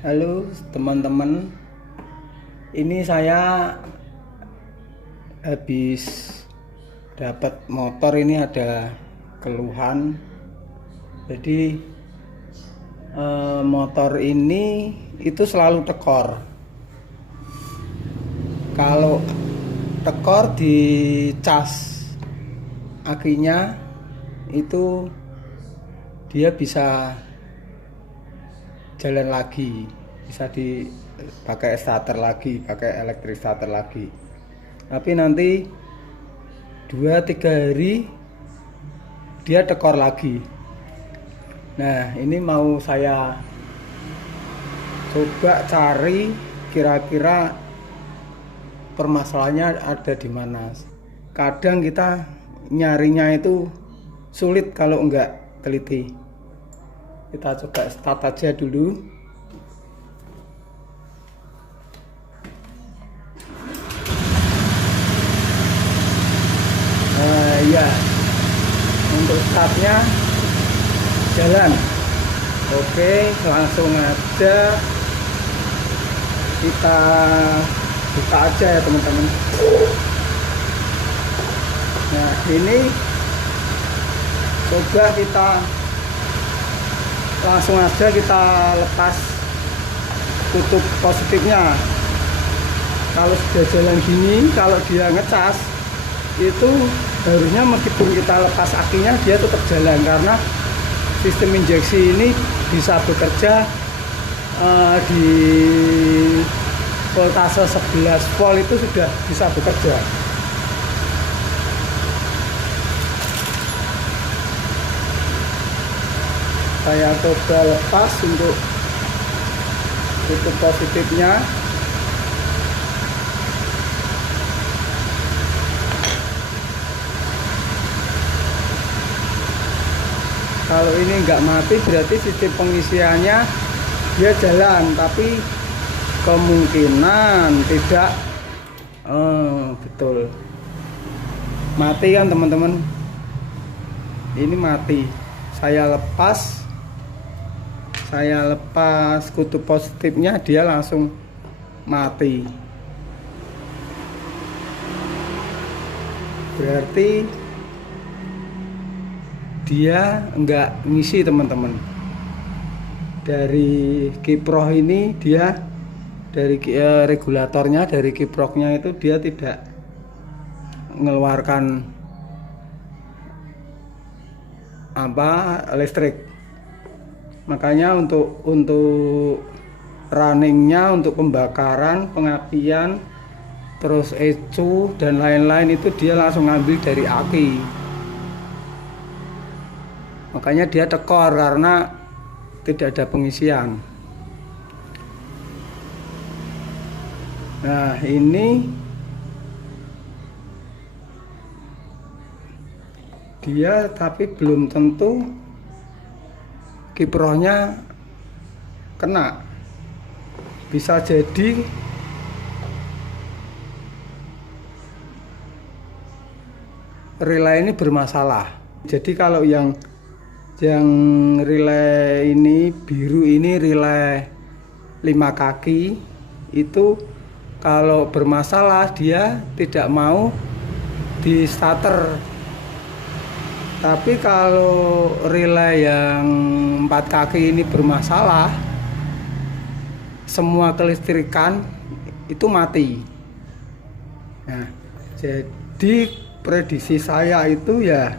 Halo teman-teman, ini saya habis dapat motor, ini ada keluhan. Jadi motor ini itu selalu tekor. Kalau tekor di cas akinya itu dia bisa jalan lagi, bisa dipakai starter lagi, pakai elektrik starter lagi. Tapi nanti 2-3 hari dia tekor lagi. Nah, ini mau saya coba cari kira-kira permasalahannya ada di mana. Kadang kita nyarinya itu sulit kalau enggak teliti. Kita coba start aja dulu. Ya, untuk startnya jalan. Oke, langsung aja kita buka aja ya teman-teman. Nah, ini coba kita langsung aja kita lepas tutup positifnya. Kalau sudah jalan gini, kalau dia ngecas itu harusnya meskipun kita lepas akinya dia tetap jalan, karena sistem injeksi ini bisa bekerja di voltase 11 volt itu sudah bisa bekerja. Saya coba lepas untuk tutup positifnya. Kalau ini nggak mati berarti sistem pengisiannya dia jalan, tapi kemungkinan tidak betul mati kan teman-teman. Ini mati. Saya lepas kutub positifnya, dia langsung mati. Berarti dia enggak ngisi teman-teman. Dari kiproh ini dia dari regulatornya, dari kiproknya itu dia tidak mengeluarkan listrik. Makanya untuk runningnya, untuk pembakaran, pengapian, terus ecu dan lain-lain itu dia langsung ngambil dari aki. Makanya dia tekor karena tidak ada pengisian. Nah, ini dia tapi belum tentu kiprohnya kena. Bisa jadi relay ini bermasalah. Jadi kalau yang relay ini biru, ini relay 5 kaki itu kalau bermasalah dia tidak mau di starter. Tapi kalau relay yang 4 kaki ini bermasalah, semua kelistrikan itu mati. Nah, jadi prediksi saya itu ya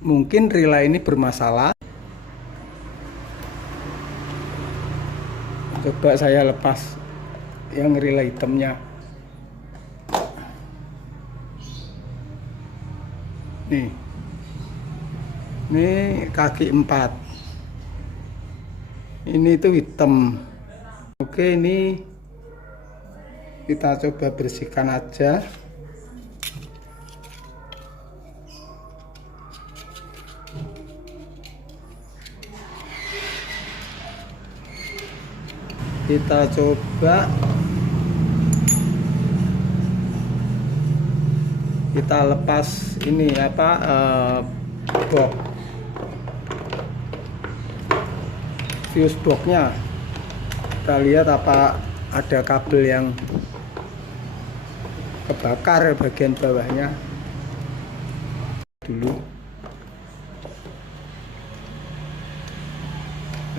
mungkin relay ini bermasalah. Coba saya lepas yang relay hitamnya. Nih, ini kaki 4, ini itu hitam. Oke, ini kita coba bersihkan aja. Kita coba kita lepas ini box fuse boxnya. Kita lihat apa ada kabel yang kebakar bagian bawahnya dulu.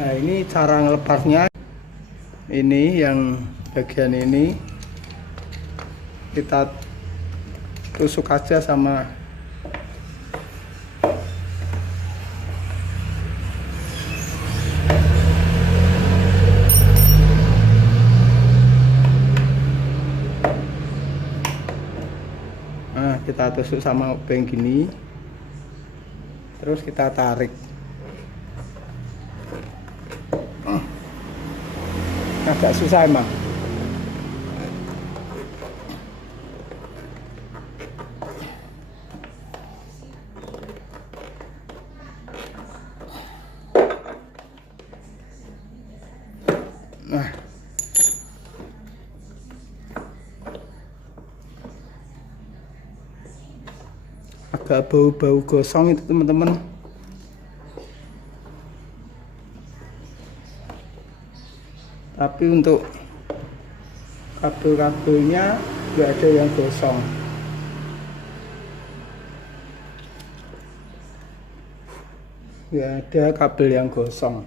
Nah, ini cara ngelepasnya. Ini yang bagian ini kita tusuk aja sama kita tusuk sama obeng gini, terus kita tarik. Agak susah emang. Nah, agak bau-bau gosong itu teman-teman. Tapi untuk kabel-kabelnya nggak ada yang gosong. Nggak ada kabel yang gosong.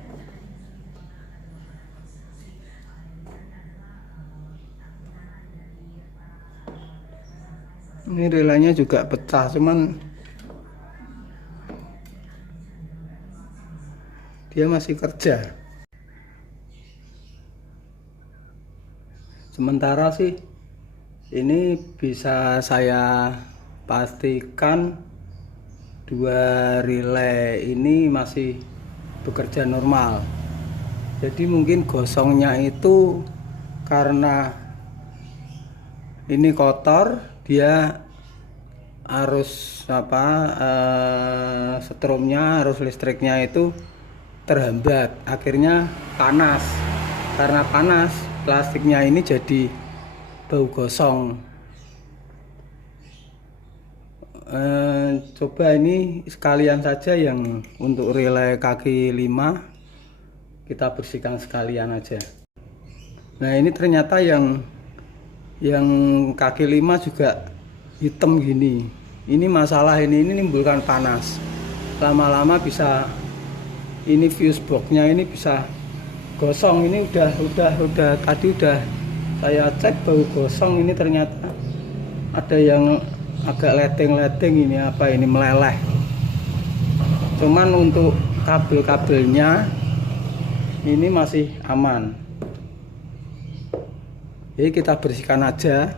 Ini relanya juga pecah, cuman dia masih kerja. Sementara sih ini bisa saya pastikan dua relay ini masih bekerja normal. Jadi mungkin gosongnya itu karena ini kotor, dia arus setrumnya, arus listriknya itu terhambat, akhirnya panas. Karena panas, plastiknya ini jadi bau gosong. Coba ini sekalian saja yang untuk relay kaki 5 kita bersihkan sekalian aja. Nah, ini ternyata yang kaki 5 juga hitam gini. Ini masalah, ini menimbulkan panas. Lama-lama bisa, ini fuse boxnya ini bisa gosong. Ini udah tadi udah saya cek bau gosong. Ini ternyata ada yang agak leteng-leteng, ini apa ini, meleleh. Cuman untuk kabel-kabelnya ini masih aman. Jadi kita bersihkan aja.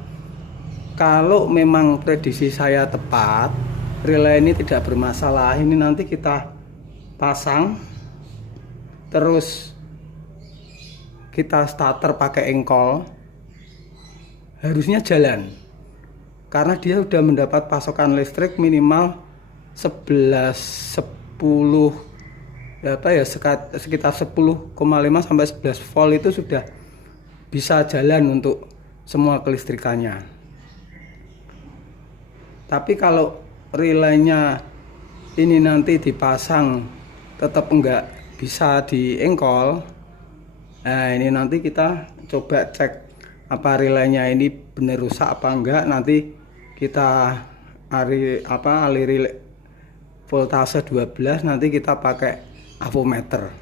Kalau memang prediksi saya tepat, relay ini tidak bermasalah, ini nanti kita pasang, terus kita starter pakai engkol, harusnya jalan. Karena dia sudah mendapat pasokan listrik minimal 10 sekitar 10,5 sampai 11 volt itu sudah bisa jalan untuk semua kelistrikannya. Tapi kalau relaynya ini nanti dipasang tetap enggak bisa diengkol, nah ini nanti kita coba cek apa relaynya ini benar rusak apa enggak. Nanti kita aliri voltase 12, nanti kita pakai avometer.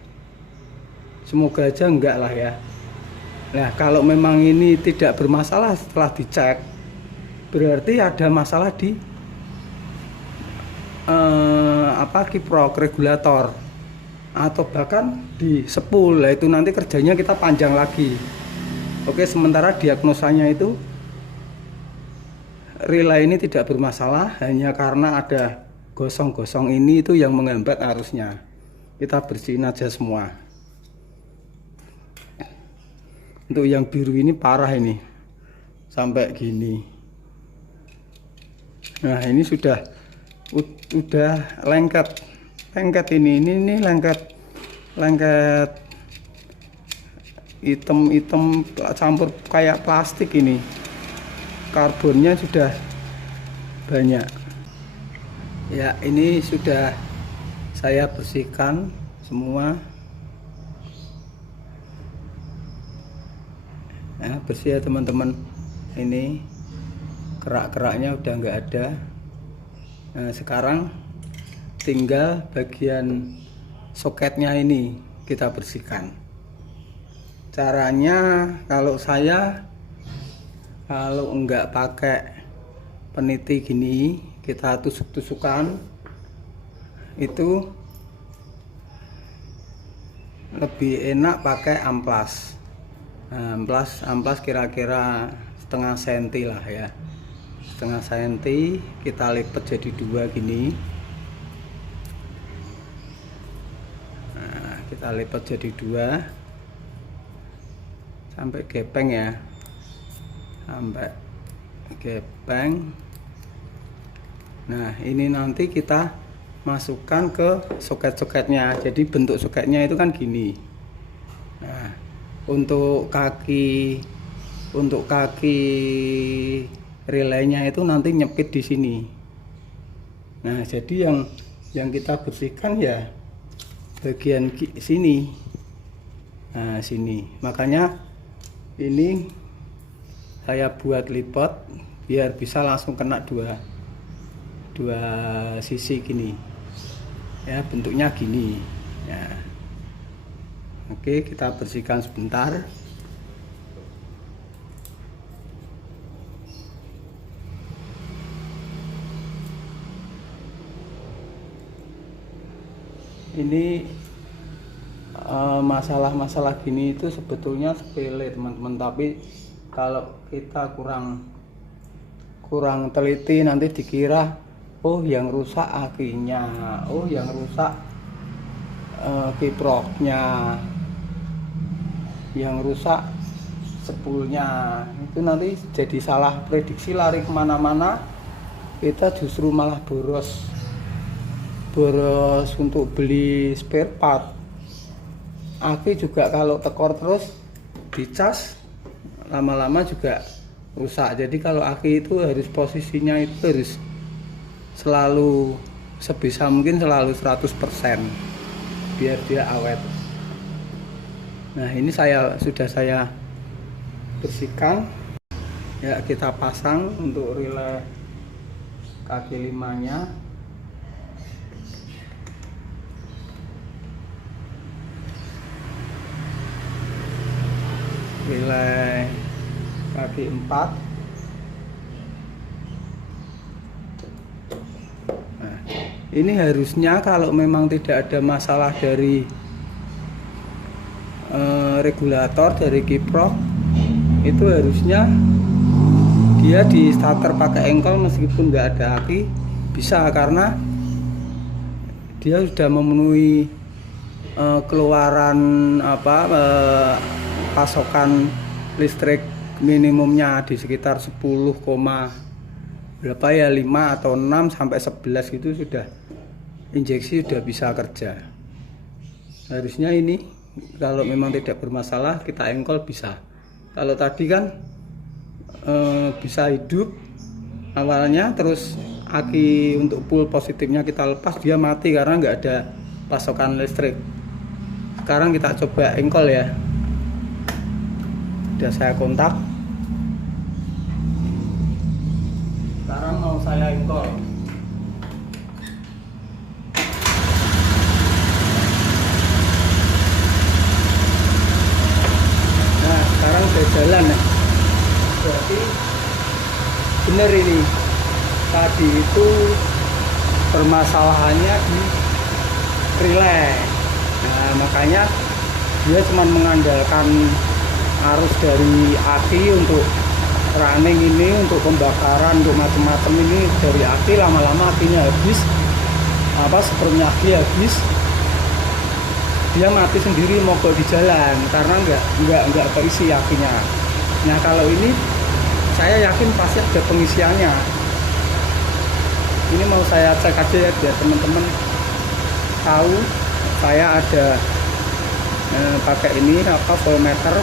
Semoga aja enggak lah ya. Nah, kalau memang ini tidak bermasalah setelah dicek, berarti ada masalah di kiprok regulator atau bahkan di spool. Itu nanti kerjanya kita panjang lagi. Oke, sementara diagnosanya itu relay ini tidak bermasalah, hanya karena ada gosong-gosong ini itu yang menghambat arusnya. Kita bersihin aja semua. Untuk yang biru ini parah, ini sampai gini. Nah, ini sudah lengket ini lengket hitam campur kayak plastik. Ini karbonnya sudah banyak ya. Ini sudah saya bersihkan semua. Nah, bersih ya teman-teman. Ini kerak-keraknya udah nggak ada. Nah, sekarang tinggal bagian soketnya ini kita bersihkan. Caranya kalau enggak pakai peniti gini, kita tusuk-tusukan, itu lebih enak pakai amplas. Nah, amplas kira-kira setengah senti lah ya, setengah senti kita lipat jadi dua gini. Nah, kita lipat jadi dua sampai gepeng ya, sampai gepeng. Nah, ini nanti kita masukkan ke soket-soketnya. Jadi bentuk soketnya itu kan gini. Nah, untuk kaki relaynya itu nanti nyepit di sini. Nah, jadi yang kita bersihkan ya bagian sini. Nah, sini. Makanya ini saya buat lipat biar bisa langsung kena dua sisi gini ya, bentuknya gini ya. Oke, kita bersihkan sebentar. Ini masalah-masalah gini itu sebetulnya sepele teman-teman, tapi kalau kita kurang teliti nanti dikira oh yang rusak akinya, oh yang rusak kiproknya, yang rusak sepulnya. Itu nanti jadi salah prediksi, lari kemana-mana, kita justru malah boros untuk beli spare part. Aki juga kalau tekor terus dicas lama-lama juga rusak. Jadi kalau aki itu harus posisinya itu harus selalu sebisa mungkin selalu 100% biar dia awet. Nah, ini sudah saya bersihkan ya. Kita pasang untuk relay kaki 5-nya. Relay kaki 4. Nah, ini harusnya kalau memang tidak ada masalah dari regulator dari kiprok, itu harusnya dia di starter pakai engkol meskipun nggak ada aki bisa, karena dia sudah memenuhi keluaran pasokan listrik minimumnya di sekitar 10, berapa ya, 5 atau 6 sampai 11 itu sudah injeksi sudah bisa kerja. Harusnya ini kalau memang tidak bermasalah kita engkol bisa. Kalau tadi kan bisa hidup awalnya, terus aki untuk full positifnya kita lepas, dia mati karena nggak ada pasokan listrik. Sekarang kita coba engkol ya. Sudah saya kontak. Sekarang mau saya engkol. Nah, sekarang udah jalan ya. Berarti bener ini. Tadi itu permasalahannya di relay. Nah, makanya dia cuma mengandalkan arus dari aki untuk running ini, untuk pembakaran, untuk macam-macam ini dari aki. Lama-lama akinya habis, sepernya aki habis, dia mati sendiri mogok di jalan karena nggak keisi akinya. Nah, kalau ini saya yakin pasti ada pengisiannya. Ini mau saya cek aja ya biar teman-teman tahu. Saya ada pakai ini voltmeter.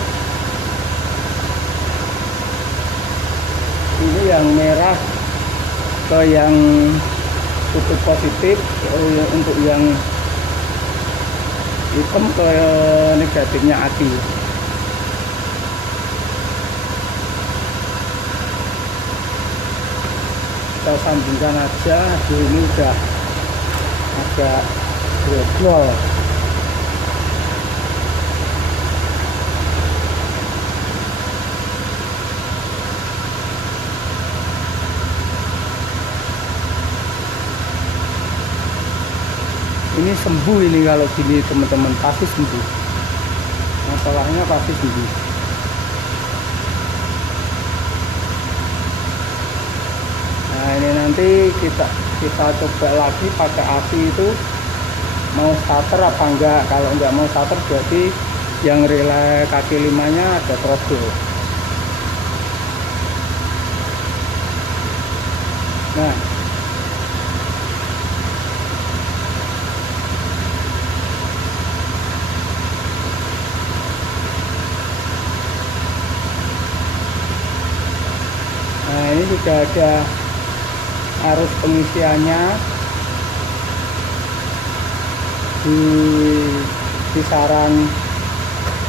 Ini yang merah ke yang kutub positif, untuk yang hitam ke negatifnya aki. saya sambungkan aja. Aduh, ini udah agak grogol. Ini sembuh ini kalau gini teman-teman, pasti sembuh. Masalahnya pasti sembuh. Nah ini nanti kita coba lagi pakai api itu mau starter apa enggak. Kalau enggak mau starter berarti yang relay kaki 5-nya ada trouble. Nah ini juga ada arus pengisiannya di kisaran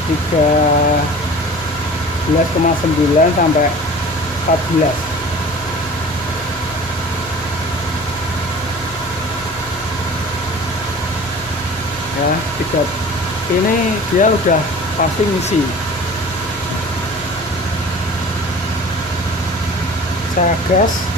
13,9 sampai 14. Ya, ini dia udah pasti ngisi. Saya gas.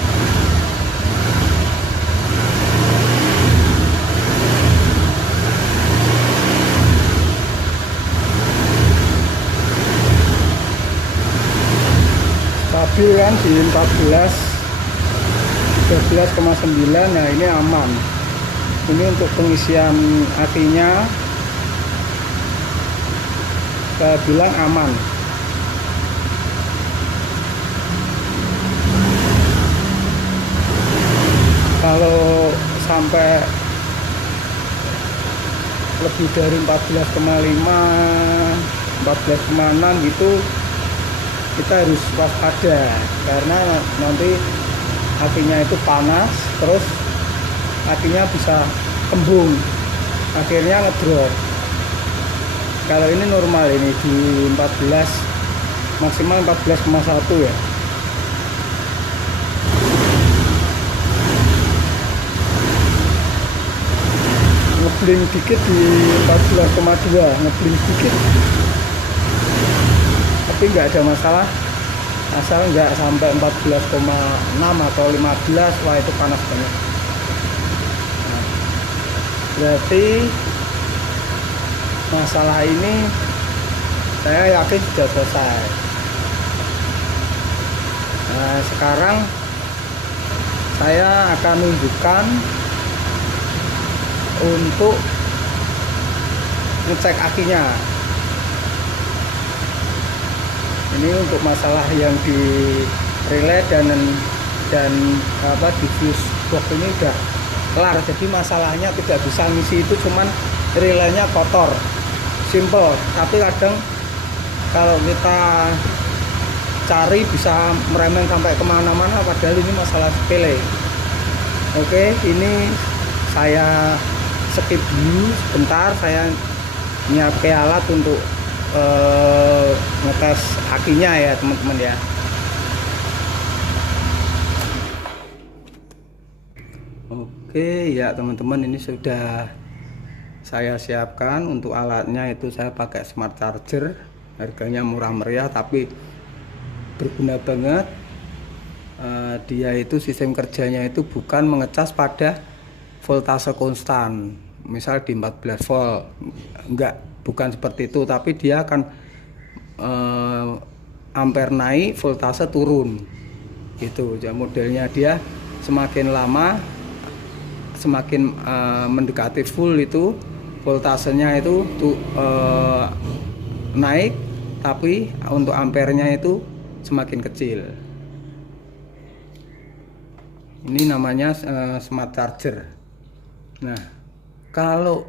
Stabil kan di 13,9. Nah ini aman. Ini untuk pengisian akinya saya bilang aman. Kalau sampai lebih dari 14,5, 14,6 gitu, kita harus waspada karena nanti apinya itu panas, terus apinya bisa kembung, akhirnya ngedrop. Kalau ini normal, ini di 14, maksimal 14,1 ya. Ngebling dikit di 14,2, ngebling dikit, tapi nggak ada masalah asal nggak sampai 14,6 atau 15. Wah itu panas banget. Nah, berarti masalah ini saya yakin sudah selesai. Nah sekarang saya akan tunjukkan untuk ngecek akinya. Ini untuk masalah yang di relay dan diffuse box ini udah kelar. Jadi masalahnya tidak bisa ngisi itu, cuman relaynya kotor, simple. Tapi kadang kalau kita cari bisa meremeng sampai kemana-mana, padahal ini masalah sepele. Oke, ini saya skip dulu sebentar, saya nyiapin alat untuk ngetes akinya ya teman-teman ya. Oke ya teman-teman, ini sudah saya siapkan untuk alatnya. Itu saya pakai smart charger, harganya murah meriah tapi berguna banget. Dia itu sistem kerjanya itu bukan mengecas pada voltase konstan, misal di 14 volt, enggak, bukan seperti itu, tapi dia akan ampere naik, voltase turun gitu. Ya, modelnya dia semakin lama semakin mendekati full itu voltasenya itu naik, tapi untuk ampernya itu semakin kecil. Ini namanya smart charger. Nah, kalau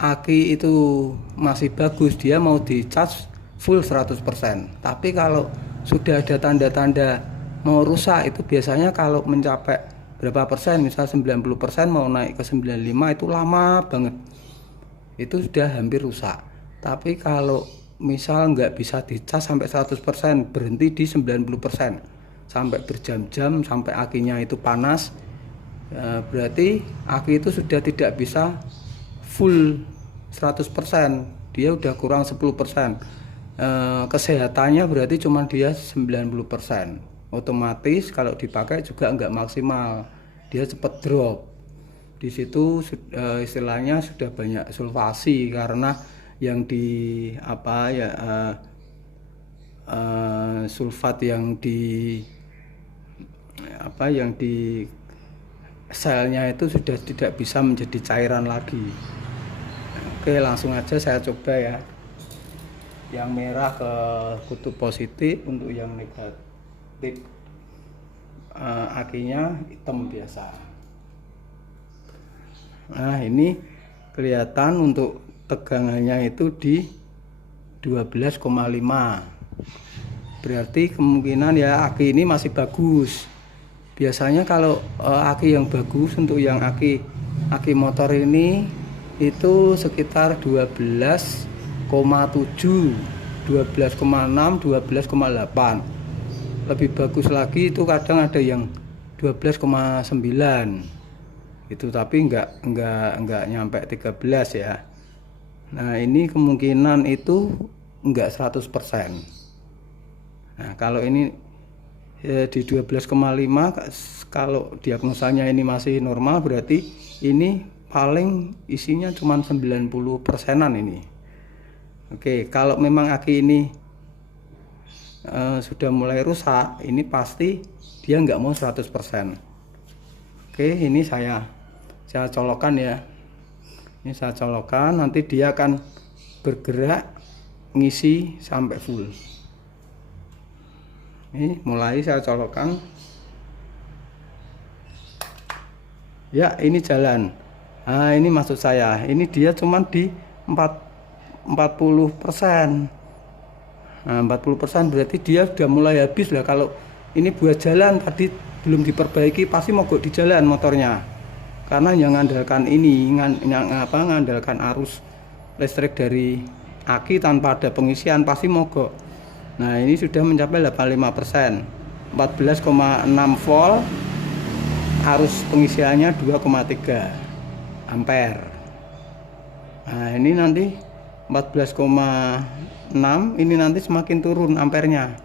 aki itu masih bagus, dia mau di-charge full 100%. Tapi kalau sudah ada tanda-tanda mau rusak, itu biasanya kalau mencapai berapa persen, misal 90% mau naik ke 95, itu lama banget. Itu sudah hampir rusak. Tapi kalau misal nggak bisa di-charge sampai 100%, berhenti di 90%. sampai berjam-jam sampai akinya itu panas, berarti aki itu sudah tidak bisa full 100%, dia udah kurang 10%. Kesehatannya berarti cuma dia 90%. Otomatis kalau dipakai juga enggak maksimal, dia cepat drop. Di situ istilahnya sudah banyak sulfasi, karena yang di sulfat yang di selnya itu sudah tidak bisa menjadi cairan lagi. Oke, langsung aja saya coba ya. Yang merah ke kutub positif, untuk yang negatif akinya hitam biasa. Nah, ini kelihatan untuk tegangannya itu di 12,5. Berarti kemungkinan ya aki ini masih bagus. Biasanya kalau aki yang bagus, untuk yang aki motor ini itu sekitar 12,7, 12,6, 12,8. Lebih bagus lagi itu kadang ada yang 12,9 itu, tapi enggak nyampe 13 ya. Nah, ini kemungkinan itu enggak 100%. Nah, kalau ini di 12,5, kalau diagnosanya ini masih normal, berarti ini paling isinya cuma 90%-an ini. Oke, kalau memang aki ini sudah mulai rusak, ini pasti dia nggak mau 100%. Oke, ini saya colokkan ya. Ini saya colokkan, nanti dia akan bergerak ngisi sampai full. Ini mulai saya colokkan. Ya, ini jalan. Nah, ini maksud saya, ini dia cuma di 40%. Nah, 40% berarti dia sudah mulai habis lah. Kalau ini buat jalan tadi belum diperbaiki, pasti mogok di jalan motornya. Karena yang mengandalkan ini, mengandalkan arus listrik dari aki tanpa ada pengisian, pasti mogok. Nah, ini sudah mencapai 85%, 14,6 volt, arus pengisiannya 2,3 ampere. Nah, ini nanti 14,6, ini nanti semakin turun ampernya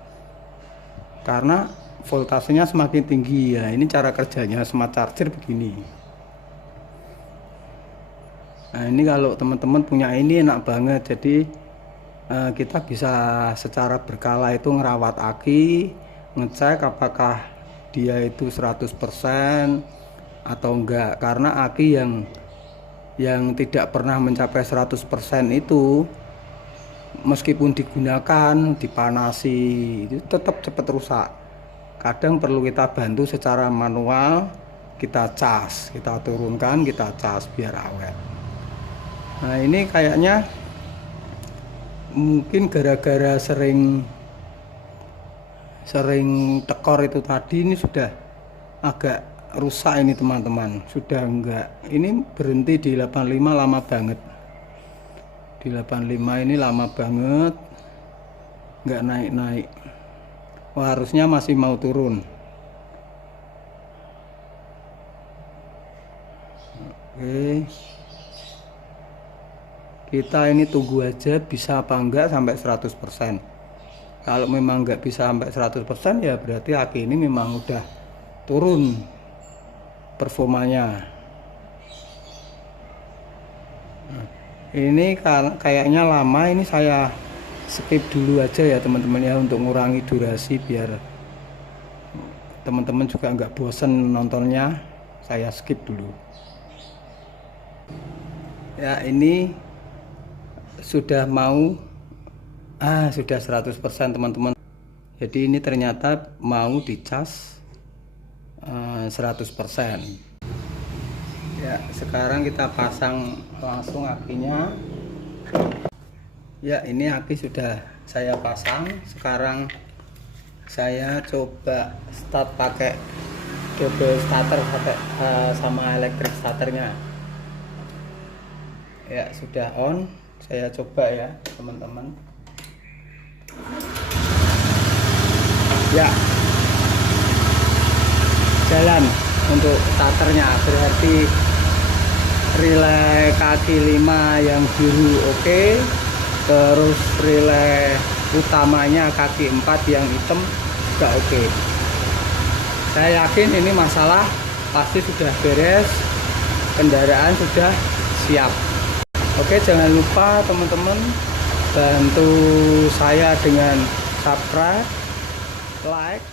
karena voltasenya semakin tinggi ya. Ini cara kerjanya smart charger begini. Nah, ini kalau teman-teman punya ini enak banget. Jadi kita bisa secara berkala itu ngerawat aki, ngecek apakah dia itu 100% atau enggak. Karena aki yang tidak pernah mencapai 100% itu, meskipun digunakan, dipanasi, itu tetap cepat rusak. Kadang perlu kita bantu secara manual, kita cas, kita turunkan, kita cas biar awet. Nah, ini kayaknya mungkin gara-gara sering tekor itu tadi, ini sudah agak rusak ini teman-teman. Sudah enggak, ini berhenti di 85 lama banget. Di 85 ini lama banget, enggak naik-naik. Wah, harusnya masih mau turun. Oke, kita ini tunggu aja bisa apa enggak sampai 100%. Kalau memang enggak bisa sampai 100%, ya berarti aki ini memang udah turun performanya. Ini kayaknya lama, ini saya skip dulu aja ya teman-teman ya, untuk mengurangi durasi biar teman-teman juga nggak bosen nontonnya. Saya skip dulu ya. Ini sudah mau sudah 100% teman-teman. Jadi ini ternyata mau dicas 100%. Ya, sekarang kita pasang langsung akinya. Ya, ini aki sudah saya pasang. Sekarang saya coba start pakai double starter sama electric starternya. Ya, sudah on. Saya coba ya teman-teman. Ya, jalan untuk starternya, berarti relay kaki 5 yang biru oke, terus relay utamanya kaki 4 yang hitam juga oke. Saya yakin ini masalah pasti sudah beres, kendaraan sudah siap. Oke, jangan lupa teman-teman bantu saya dengan subscribe, like,